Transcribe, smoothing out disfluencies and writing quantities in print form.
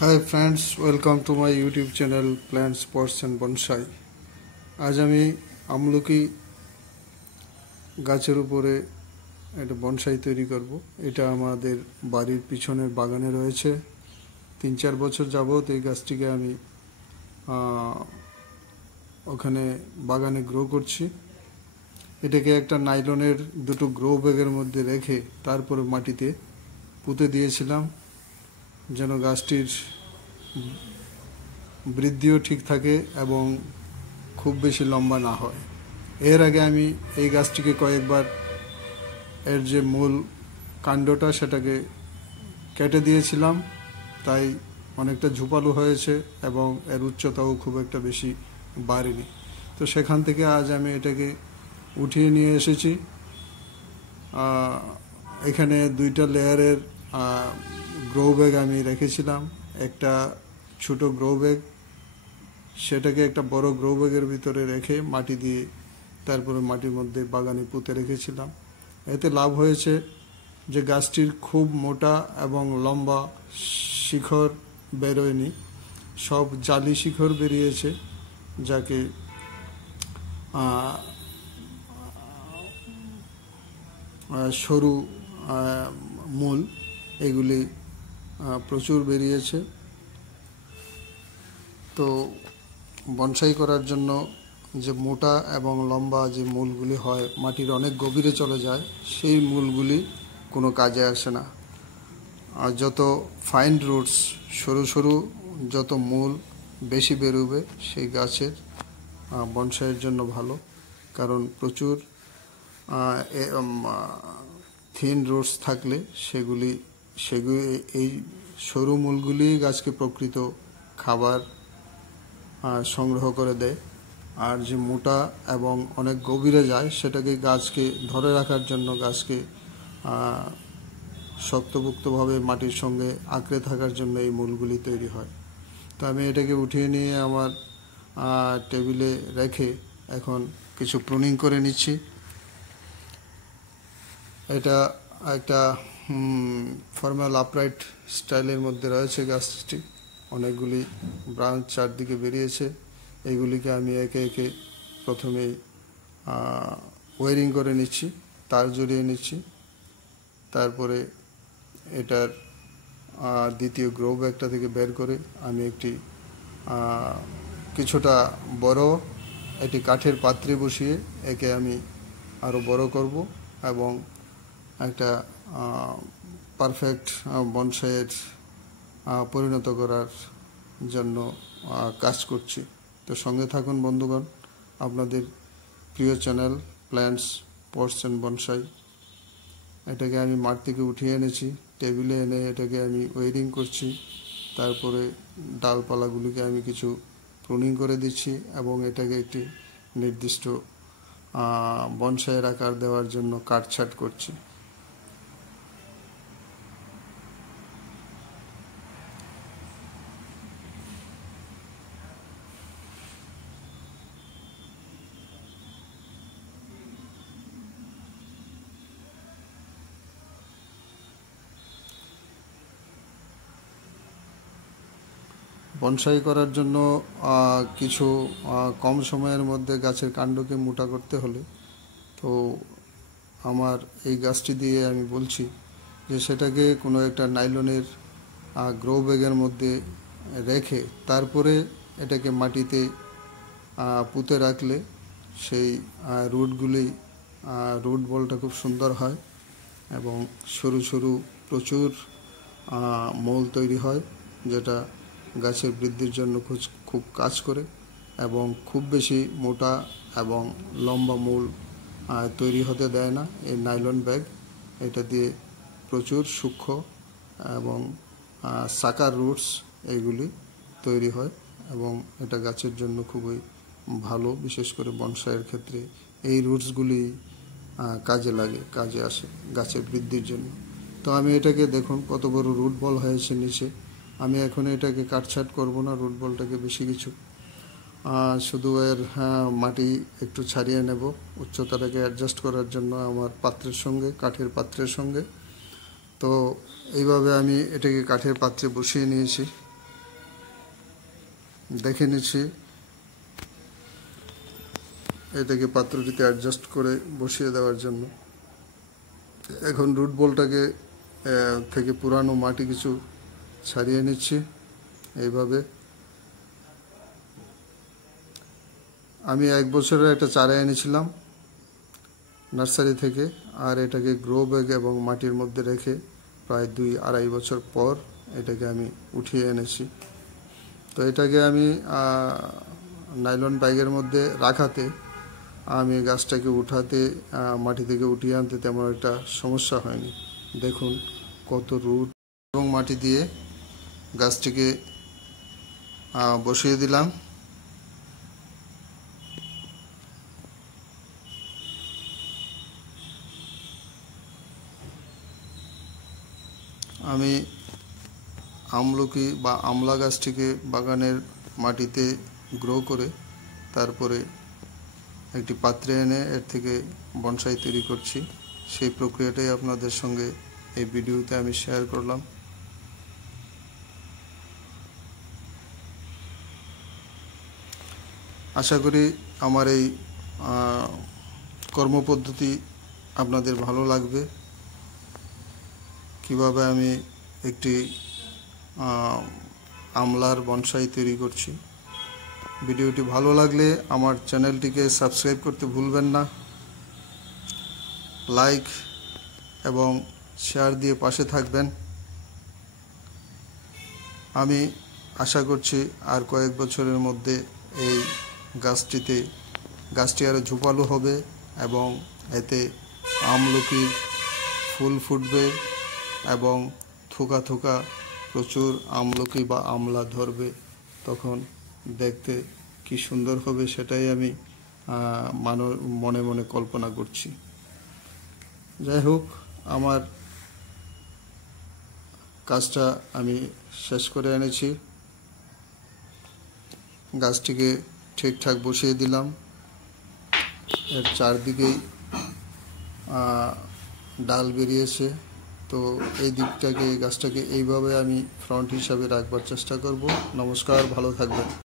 Hi friends, welcome to my YouTube channel Plants, Pots and Bonsai. আজ আমি আমলকি গাছের উপরে একটা বনসাই তৈরি করব। এটা আমাদের বাড়ির পিছনের বাগানে রয়েছে। 3-4 বছর যাবত এই গাছটিকে আমি ওখানে বাগানে গ্রো করছি। এটাকে একটা নাইলনের দুটো গ্রো ব্যাগের মধ্যে রেখে তারপরে মাটিতে পুঁতে দিয়েছিলাম যেন গাছটির বৃদ্ধিও ঠিক থাকে এবং খুব বেশি লম্বা না হয়। এর আগে আমি এই গাছটিকে কয়েকবার এর যে মূল কাণ্ডটা সেটাকে কেটে দিয়েছিলাম, তাই অনেকটা ঝুপালো হয়েছে এবং এর উচ্চতাও খুব একটা বেশি বাড়েনি। তো সেখান থেকে আজ আমি এটাকে উঠিয়ে নিয়ে এসেছি। এখানে 2টা লেয়ারের গ্রো ব্যাগ আমি রেখেছিলাম। একটা ছোট গ্রো ব্যাগ, সেটাকে একটা বড় গ্রো ব্যাগের ভিতরে রেখে মাটি দিয়ে তারপরে মাটির মধ্যে বাগানে পুঁতে রেখেছিলাম। এতে লাভ হয়েছে যে গাছটির খুব মোটা এবং লম্বা শিখর বেরোয়নি, সব জালি শিখর বেরিয়েছে, যাকে সরু মূল এগুলি প্রচুর বেরিয়েছে। তো বনসাই করার জন্য যে মোটা এবং লম্বা যে মূলগুলি হয়, মাটির অনেক গভীরে চলে যায়, সেই মূলগুলি কোনো কাজে আসে না। আর যত ফাইন রুটস, সরু সরু যত মূল বেশি বেরোবে সেই গাছের বনসাইয়ের জন্য ভালো, কারণ প্রচুর থিন রুটস থাকলে সেগুলি এই সরু মূলগুলি গাছকে প্রকৃত খাবার সংগ্রহ করে দেয়। আর যে মোটা এবং অনেক গভীরে যায় সেটাকে গাছকে ধরে রাখার জন্য, গাছকে শক্তপোক্তভাবে মাটির সঙ্গে আঁকড়ে থাকার জন্য এই মূলগুলি তৈরি হয়। তো আমি এটাকে উঠিয়ে নিয়ে আমার টেবিলে রেখে এখন কিছু প্রুনিং করে নিচ্ছি। এটা একটা ফর্মাল আপরাইট স্টাইলের মধ্যে রয়েছে গাছটি। অনেকগুলি ব্রাঞ্চ চারদিকে বেরিয়েছে। এইগুলিকে আমি একে একে প্রথমেই ওয়ারিং করে নিচ্ছি, তার জড়িয়ে নিচ্ছি। তারপরে এটার দ্বিতীয় গ্রো ব্যাগটা থেকে বের করে আমি একটি কিছুটা বড় একটি কাঠের পাত্রে বসিয়ে একে আমি আরও বড় করব এবং একটা পারফেক্ট বনসাইয়ের পরিণত করার জন্য কাজ করছি। তো সঙ্গে থাকুন বন্ধুগণ, আপনাদের প্রিয় channel plants, pots and bonsai. এটাকে আমি মাঠ থেকে উঠিয়ে এনেছি, টেবিলে এনে এটাকে আমি ওয়ারিং করছি। তারপরে ডালপালাগুলিকে আমি কিছু প্রুনিং করে দিচ্ছি এবং এটাকে একটি নির্দিষ্ট বনসাইয়ের আকার দেওয়ার জন্য কাটছাঁট করছি। বনসাই করার জন্য কিছু কম সময়ের মধ্যে গাছের কাণ্ডকে মোটা করতে হলে, তো আমার এই গাছটি দিয়ে আমি বলছি যে সেটাকে কোনো একটা নাইলনের গ্রো ব্যাগের মধ্যে রেখে তারপরে এটাকে মাটিতে পুঁতে রাখলে সেই রুটগুলি, রুট বলটা খুব সুন্দর হয় এবং সরু সরু প্রচুর মূল তৈরি হয়, যেটা গাছের বৃদ্ধির জন্য খুব কাজ করে এবং খুব বেশি মোটা এবং লম্বা মূল তৈরি হতে দেয় না এই নাইলন ব্যাগ। এটা দিয়ে প্রচুর সূক্ষ্ম এবং সাকার রুটস এইগুলি তৈরি হয় এবং এটা গাছের জন্য খুবই ভালো, বিশেষ করে বনসাইয়ের ক্ষেত্রে এই রুটসগুলি কাজে লাগে, কাজে আসে গাছের বৃদ্ধির জন্য। তো আমি এটাকে দেখুন কত বড় রুট বল হয়েছে নিচে। আমি এখন এটাকে কাটছাট করব না, রুট বলটাকে বেশি কিছু, শুধু এর মাটি একটু ছাড়িয়ে নেব উচ্চতাটাকে অ্যাডজাস্ট করার জন্য আমার পাত্রের সঙ্গে, কাঠের পাত্রের সঙ্গে। তো এইভাবে আমি এটাকে কাঠের পাত্রে বসিয়ে নিয়েছি। দেখে নিচ্ছি। এটাকে পাত্রটিতে অ্যাডজাস্ট করে বসিয়ে দেওয়ার জন্য। এখন রুট বলটাকে থেকে পুরানো মাটি কিছু ছাড়িয়ে নিচ্ছি এইভাবে। আমি 1 বছরের একটা চারা এনেছিলাম নার্সারি থেকে, আর এটাকে গ্রো ব্যাগ এবং মাটির মধ্যে রেখে প্রায় 2-2.5 বছর পর এটাকে আমি উঠিয়ে এনেছি। তো এটাকে আমি নাইলন ব্যাগের মধ্যে রাখাতে আমি গাছটাকে উঠাতে, মাটি থেকে উঠিয়ে আনতে তেমন একটা সমস্যা হয়নি। দেখুন কত রুট এবং মাটি দিয়ে গাছটিকে বসিয়ে দিলাম। আমি আমলকি বা আমলা গাছটিকে বাগানের মাটিতে গ্রো করে তারপরে একটি পাত্রে এনে এর থেকে বনসাই তৈরি করছি। সেই প্রক্রিয়াটাই আপনাদের সঙ্গে এই ভিডিওতে আমি শেয়ার করলাম। আশা করি আমার এই কর্মপদ্ধতি আপনাদের ভালো লাগবে। কিভাবে আমি একটি আমলার বনসাই তৈরি করছি। ভিডিওটি ভালো লাগলে আমার চ্যানেলটিকে সাবস্ক্রাইব করতে ভুলবেন না। লাইক এবং শেয়ার দিয়ে পাশে থাকবেন। আমি আশা করছি আর কয়েক বছরের মধ্যে এই গাছটি আরও ঝোপালো হবে এবং এতে আমলকির ফুল ফুটবে এবং থোকা থোকা প্রচুর আমলকি বা আমলা ধরবে। তখন দেখতে কি সুন্দর হবে সেটাই আমি মনে মনে কল্পনা করছি। যাই হোক, আমার কাজটা আমি শেষ করে এনেছি। গাছটিকে ঠিকঠাক বসিয়ে দিলাম। এর চারদিকেই ডাল বেরিয়েছে। তো এই গাছটাকে এইভাবে আমি ফ্রন্ট হিসাবে রাখবার চেষ্টা করব। নমস্কার, ভালো থাকবেন।